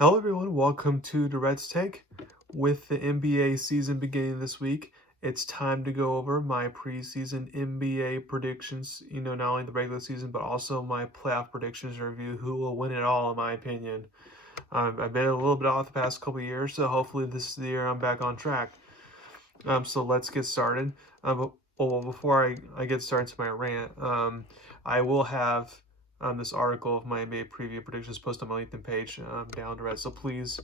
Hello, everyone. Welcome to Durrett's Take. With the NBA season beginning this week, it's time to go over my preseason NBA predictions. Not only the regular season, but also my playoff predictions review. Who will win it all, in my opinion. I've been a little bit off the past couple of years, so hopefully this is the year I'm back on track. So let's get started. Before I get started to my rant, I will have this article of my NBA preview predictions posted on my LinkedIn page down to red. So please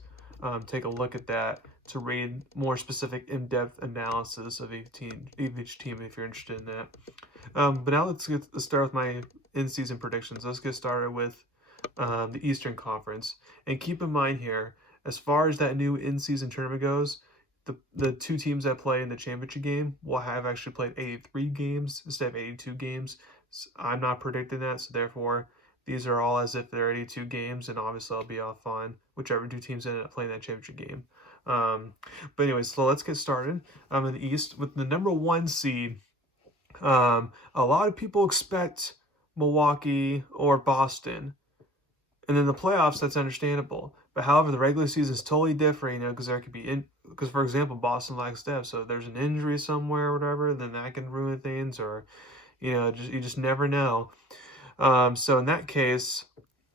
take a look at that to read more specific, in-depth analysis of each team if you're interested in that. But now let's start with my in-season predictions. Let's get started with the Eastern Conference. And keep in mind here, as far as that new in-season tournament goes, the two teams that play in the championship game will have actually played 83 games instead of 82 games. I'm not predicting that, so therefore these are all as if they're 82 games, and obviously I'll be off on whichever two teams end up playing that championship game. But anyways, so let's get started. In the East with the number one seed. A lot of people expect Milwaukee or Boston. And then the playoffs, that's understandable. But however, the regular season is totally different, because there could be because for example, Boston lacks depth. So if there's an injury somewhere or whatever, then that can ruin things, or you just never know. So in that case,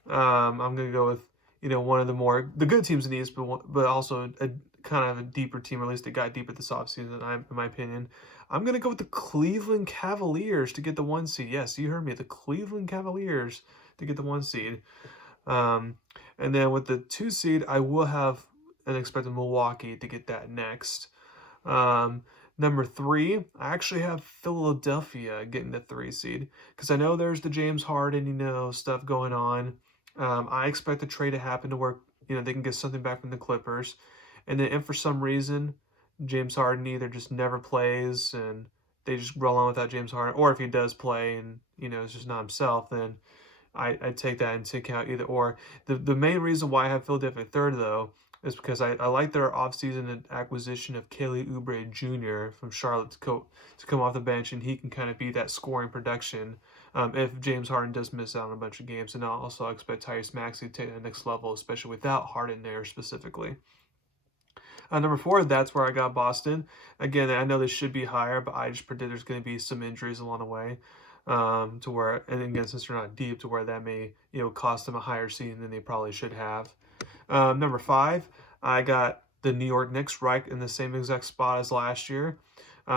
I'm gonna go with one of the good teams in the East, but also a kind of a deeper team, or at least it got deep at this offseason, in my opinion. I'm gonna go with the Cleveland Cavaliers to get the one seed. Yes, you heard me, the Cleveland Cavaliers to get the one seed. Um, and then with the two seed, I will have an expected Milwaukee to get that next. Number three, I actually have Philadelphia getting the three seed because I know there's the James Harden, stuff going on. I expect the trade to happen to where, they can get something back from the Clippers. And then if for some reason James Harden either just never plays and they just roll on without James Harden, or if he does play and, it's just not himself, then I take that into account either or. The main reason why I have Philadelphia third, though, is because I like their offseason acquisition of Kelly Oubre Jr. from Charlotte to come off the bench, and he can kind of be that scoring production if James Harden does miss out on a bunch of games. And I also expect Tyrese Maxey to take that next level, especially without Harden there specifically. Number four, that's where I got Boston. Again, I know they should be higher, but I just predict there's going to be some injuries along the way, to where, and again, since they're not deep, to where that may cost them a higher seed than they probably should have. Number five, I got the New York Knicks right in the same exact spot as last year.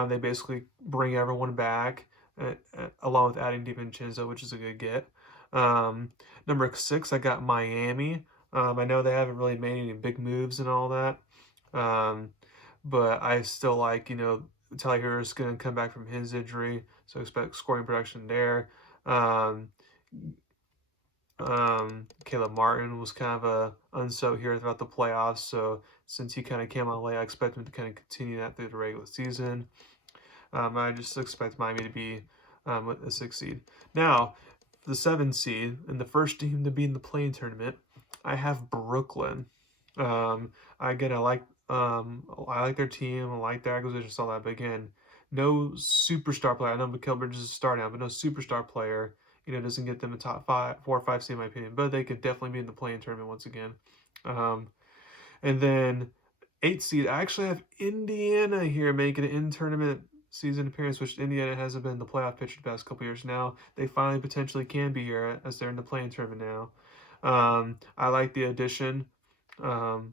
They basically bring everyone back, along with adding DiVincenzo, which is a good get. Number six, I got Miami. I know they haven't really made any big moves and all that. But I still like, Tyler Hero is going to come back from his injury, so expect scoring production there. Caleb Martin was kind of a unso here throughout the playoffs, so since he kind of came on late, I expect him to kind of continue that through the regular season. I just expect Miami to be a 6 seed. Now, the 7 seed and the first team to be in the play-in tournament, I have Brooklyn. Again, I like their team. I like their acquisitions, all that. But again, no superstar player. I know Mikal Bridges is a star now, but no superstar player, doesn't get them a top 4 or 5 seed in my opinion. But they could definitely be in the play-in tournament once again. And then 8 seed, I actually have Indiana here making an in-tournament season appearance, which Indiana hasn't been in the playoff picture the past couple years now. They finally potentially can be here as they're in the play-in tournament now. I like the addition of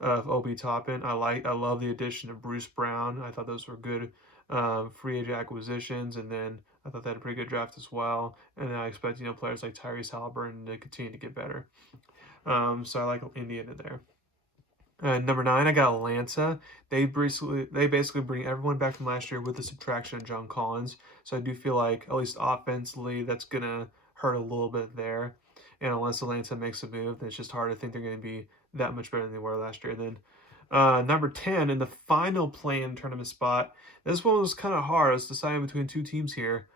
Obi Toppin. I love the addition of Bruce Brown. I thought those were good free agent acquisitions, and then I thought they had a pretty good draft as well. And then I expect players like Tyrese Halliburton to continue to get better. So I like Indiana there. Number 9, I got Atlanta. They basically bring everyone back from last year with the subtraction of John Collins. So I do feel like, at least offensively, that's gonna hurt a little bit there. And unless Atlanta makes a move, then it's just hard to think they're going to be that much better than they were last year. Then number 10 in the final play-in tournament spot. This one was kind of hard. I was deciding between two teams here.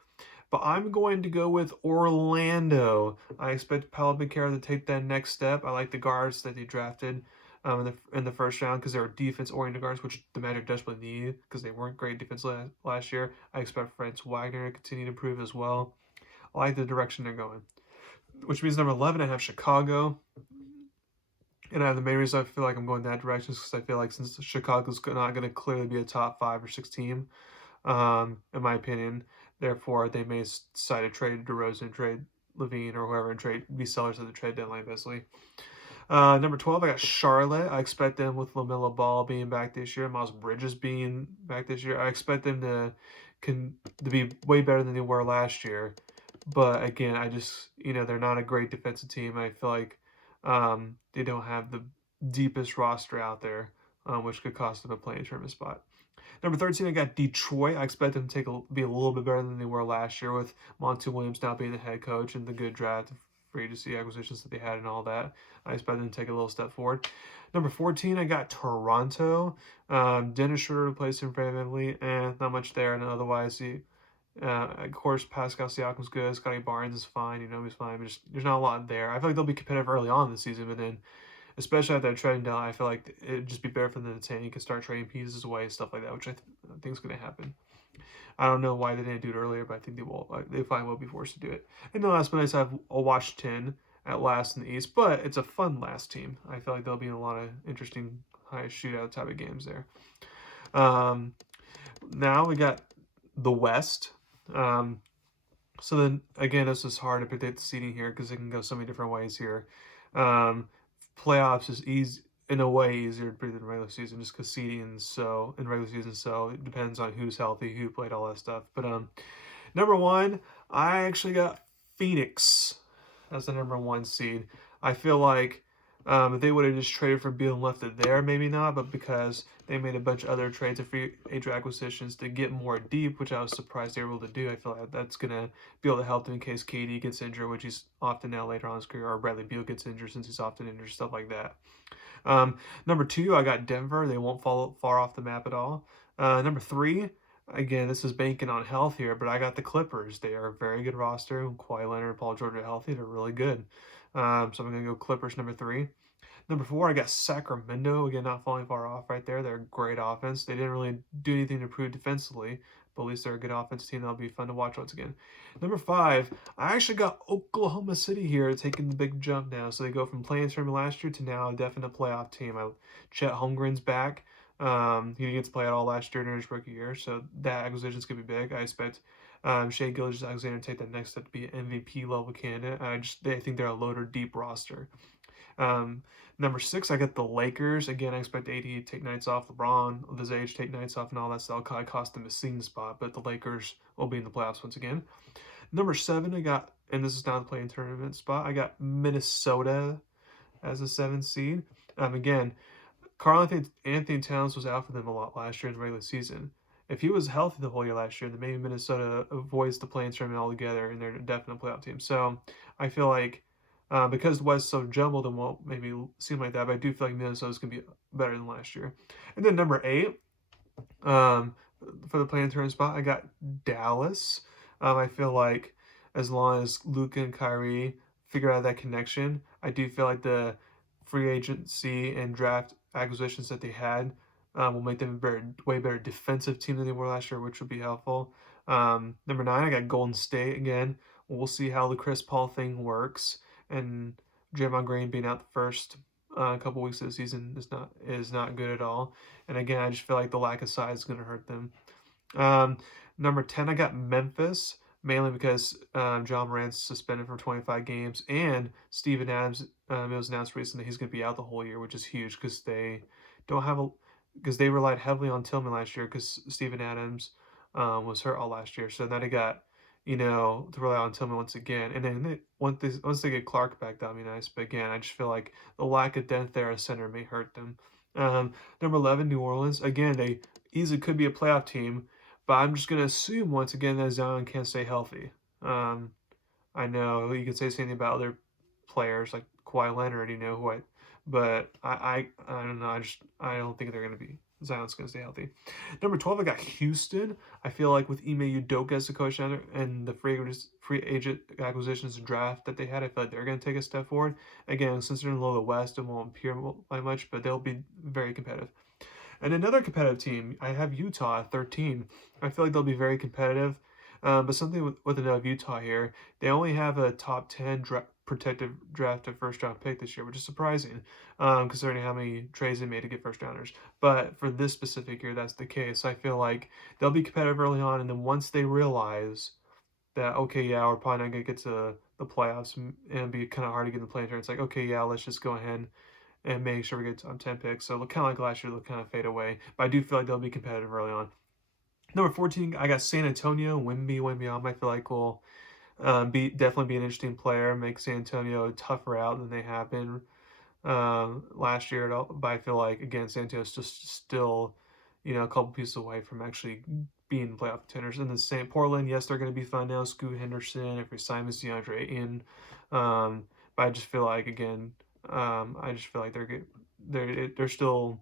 But I'm going to go with Orlando. I expect Paolo Banchero to take that next step. I like the guards that they drafted in the first round because they were defense-oriented guards, which the Magic desperately need because they weren't great defense last year. I expect Franz Wagner to continue to improve as well. I like the direction they're going. Which means number 11, I have Chicago. And the main reason I feel like I'm going that direction is because I feel like since Chicago's not going to clearly be a top 5 or 6 team, in my opinion, therefore they may decide to trade DeRozan, trade Levine, or whoever, and trade be sellers at the trade deadline, basically. Number 12, I got Charlotte. I expect them with LaMelo Ball being back this year, Miles Bridges being back this year. I expect them to be way better than they were last year. But again, I just they're not a great defensive team. I feel like they don't have the deepest roster out there, which could cost them a playing tournament spot. Number 13, I got Detroit. I expect them to be a little bit better than they were last year with Monty Williams now being the head coach and the good draft free agency acquisitions that they had and all that. I expect them to take a little step forward. Number 14, I got Toronto. Dennis Schroeder replaced him very heavily, and not much there. And otherwise, of course, Pascal Siakam's good. Scotty Barnes is fine. He's fine. But there's not a lot there. I feel like they'll be competitive early on in the season, but then especially at that trading down, I feel like it'd just be better for them to tank and start trading pieces away and stuff like that, which I think is going to happen. I don't know why they didn't do it earlier, but I think they will. They finally will be forced to do it. And the last but nice, I have a Washington at last in the East, but it's a fun last team. I feel like they'll be in a lot of interesting high shootout type of games there. Now we got the West. So then again, this is hard to predict the seeding here because it can go so many different ways here. Playoffs is easy in a way easier to predict than regular season just because seeding so in regular season, so it depends on who's healthy, who played, all that stuff. But number one, I actually got Phoenix as the number 1 seed. I feel like if they would have just traded for Beal and left it there, maybe not, but because they made a bunch of other trades and free agent acquisitions to get more deep, which I was surprised they were able to do. I feel like that's going to be able to help them in case KD gets injured, which he's often now later on in his career, or Bradley Beal gets injured since he's often injured, stuff like that. Number 2, I got Denver. They won't fall far off the map at all. Number 3, again, this is banking on health here, but I got the Clippers. They are a very good roster. Kawhi Leonard and Paul George are healthy. They're really good. So I'm going to go Clippers number 3. Number 4, I got Sacramento. Again, not falling far off right there. They're a great offense. They didn't really do anything to improve defensively, but at least they're a good offense team. That'll be fun to watch once again. Number 5, I actually got Oklahoma City here taking the big jump now. So they go from playing tournament last year to now a definite playoff team. Chet Holmgren's back. He didn't get to play at all last year during his rookie year, so that acquisition's going to be big. I expect Shea Gilgeous-Alexander to take that next step to be an MVP level candidate. I think they're a loaded deep roster. Number 6, I got the Lakers. Again, I expect AD to take nights off, LeBron, with his age, take nights off and all that stuff. It'll cost them a seeding spot, but the Lakers will be in the playoffs once again. Number 7, I got, and this is not the playing tournament spot, I got Minnesota as a 7th seed. Again, Karl-Anthony Towns was out for them a lot last year in the regular season. If he was healthy the whole year last year, then maybe Minnesota avoids the playing tournament altogether, and they're a definite playoff team. So I feel like because the West is so jumbled and won't maybe seem like that, but I do feel like Minnesota's going to be better than last year. And then number 8, for the playing tournament spot, I got Dallas. I feel like as long as Luka and Kyrie figure out that connection, I do feel like the free agency and draft acquisitions that they had will make them a way better defensive team than they were last year, which would be helpful. Number 9, I got Golden State again. We'll see how the Chris Paul thing works, and Draymond Green being out the first couple weeks of the season is not good at all. And again, I just feel like the lack of size is going to hurt them. Number 10, I got Memphis, mainly because John Morant's suspended for 25 games, and Steven Adams, it was announced recently he's going to be out the whole year, which is huge because they relied heavily on Tillman last year because Steven Adams was hurt all last year. So now they got to rely on Tillman once again. And then once they get Clark back, that'll be nice. But again, I just feel like the lack of depth there at center may hurt them. Number 11, New Orleans. Again, they easily could be a playoff team, but I'm just going to assume once again that Zion can't stay healthy. I know you can say something about other players like Kawhi Leonard, but I don't know. I don't think they're going to be. Zion's going to stay healthy. Number 12, I got Houston. I feel like with Ime Udoka as the coach and the free agent acquisitions and draft that they had, I feel like they're going to take a step forward. Again, since they're in the low of the West, it won't appear by much, but they'll be very competitive. And another competitive team, I have Utah at 13. I feel like they'll be very competitive. But something with a note of Utah here, they only have a top 10 protective drafted first round pick this year, which is surprising, considering how many trades they made to get first rounders. But for this specific year, that's the case. I feel like they'll be competitive early on, and then once they realize that, okay, yeah, we're probably not gonna get to the playoffs and it'd be kind of hard to get in the play, it's like, okay, yeah, let's just go ahead and make sure we get on 10 picks. So kind of like last year, they'll kind of fade away. But I do feel like they'll be competitive early on. Number 14, I got San Antonio. Wemby, I feel like will definitely be an interesting player. Make San Antonio a tougher out than they have been last year. But I feel like again, San Antonio's just still, a couple pieces away from actually being playoff contenders. And then St. Portland, yes, they're going to be fine now. Scoot Henderson, if you're Simons, DeAndre Ayton. But I just feel like again, I just feel like they're still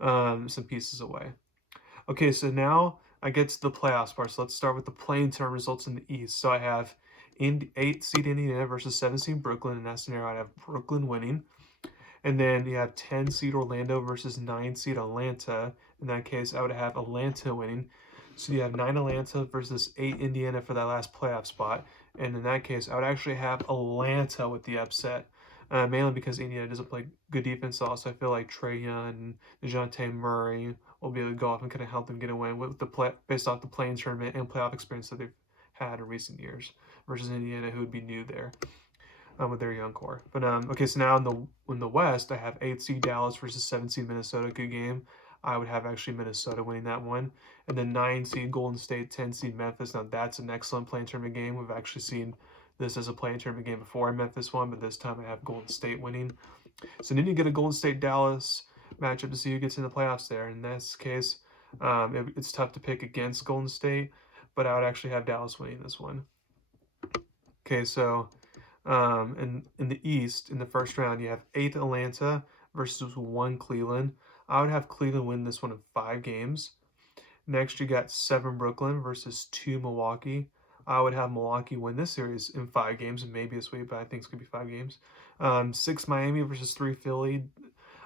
some pieces away. Okay, so now I get to the playoffs part. So let's start with the playing term results in the East. So I have 8 seed Indiana versus 7 seed Brooklyn. In that scenario, I'd have Brooklyn winning. And then you have 10 seed Orlando versus 9 seed Atlanta. In that case, I would have Atlanta winning. So you have 9 Atlanta versus 8 Indiana for that last playoff spot. And in that case, I would actually have Atlanta with the upset. Mainly because Indiana doesn't play good defense. Also, I feel like Trae Young and DeJounte Murray will be able to go off and kind of help them get a win with based off the playing tournament and playoff experience that they've had in recent years versus Indiana, who would be new there with their young core. But okay, so now in the West, I have 8 seed Dallas versus 7 seed Minnesota. Good game. I would have actually Minnesota winning that one. And then 9 seed Golden State, 10 seed Memphis. Now that's an excellent playing tournament game. We've actually seen this as a playing tournament game before in Memphis won, but this time I have Golden State winning. So then you get a Golden State Dallas matchup to see who gets in the playoffs there. In this case, it's tough to pick against Golden State, but I would actually have Dallas winning this one. Okay, so in the East, in the first round, you have 8 Atlanta versus 1 Cleveland. I would have Cleveland win this one in 5 games. Next, you got 7 Brooklyn versus 2 Milwaukee. I would have Milwaukee win this series in 5 games, and maybe a sweep, but I think it's going to be 5 games. 6 Miami versus 3 Philly.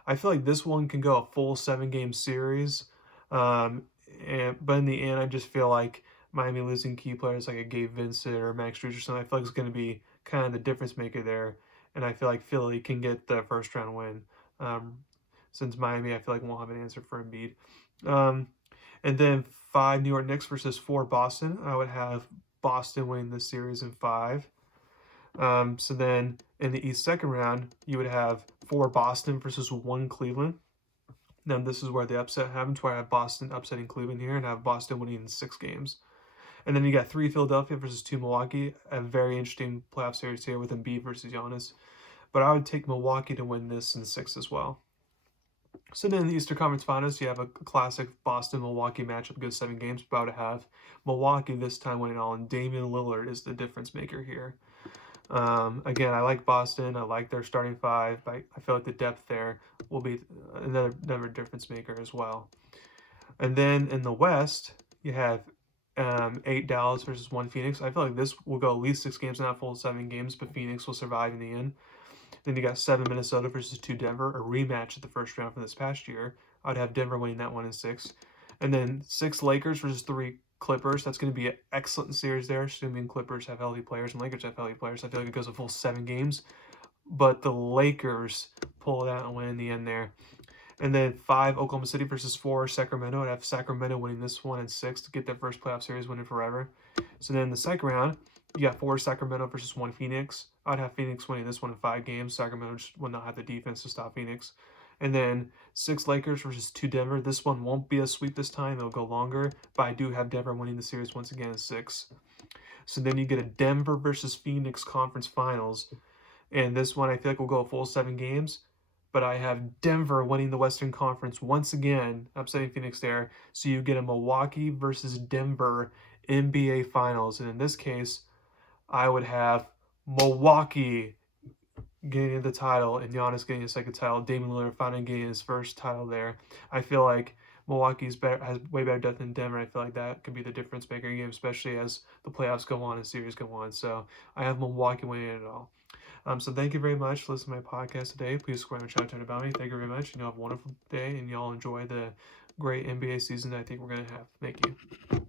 I feel like this one can go a full 7-game series. But in the end, I just feel like Miami losing key players like a Gabe Vincent or Max Strus or something, I feel like it's going to be kind of the difference maker there. And I feel like Philly can get the first round win. Since Miami, I feel like won't have an answer for Embiid. And then 5 New York Knicks versus 4 Boston. I would have Boston winning this series in 5. So then in the East second round, you would have 4 Boston versus 1 Cleveland. Now this is where the upset happens, where I have Boston upsetting Cleveland here and I have Boston winning in 6 games. And then you got 3 Philadelphia versus 2 Milwaukee. A very interesting playoff series here with Embiid versus Giannis. But I would take Milwaukee to win this in 6 as well. So then in the Eastern Conference Finals, you have a classic Boston-Milwaukee matchup, good 7 games. But I would have Milwaukee this time winning all, and Damian Lillard is the difference maker here. Again, I like Boston. I like their starting 5. But I feel like the depth there will be another difference maker as well. And then in the West, you have 8 Dallas versus 1 Phoenix. I feel like this will go at least 6 games, not full 7 games, but Phoenix will survive in the end. Then you got 7 Minnesota versus 2 Denver, a rematch of the first round from this past year. I'd have Denver winning that one in 6. And then 6 Lakers versus 3 Clippers. That's going to be an excellent series there, assuming Clippers have healthy players and Lakers have healthy players. I feel like it goes a full 7 games. But the Lakers pull it out and win in the end there. And then 5 Oklahoma City versus 4 Sacramento. I'd have Sacramento winning this one in 6 to get their first playoff series winning forever. So then in the second round, you got 4 Sacramento versus 1 Phoenix. I'd have Phoenix winning this one in 5 games. Sacramento just will not have the defense to stop Phoenix. And then 6 Lakers versus 2 Denver. This one won't be a sweep this time. It'll go longer. But I do have Denver winning the series once again in 6. So then you get a Denver versus Phoenix conference finals. And this one I feel like will go a full 7 games. But I have Denver winning the Western Conference once again, upsetting Phoenix there. So you get a Milwaukee versus Denver NBA Finals. And in this case, I would have Milwaukee getting the title and Giannis getting a second title. Damian Lillard finally getting his first title there. I feel like Milwaukee's has way better depth than Denver. I feel like that could be the difference maker game, especially as the playoffs go on and series go on. So I have Milwaukee winning it all. So thank you very much for listening to my podcast today. Please subscribe and shout out about me. Thank you very much. And y'all have a wonderful day and y'all enjoy the great NBA season that I think we're going to have. Thank you.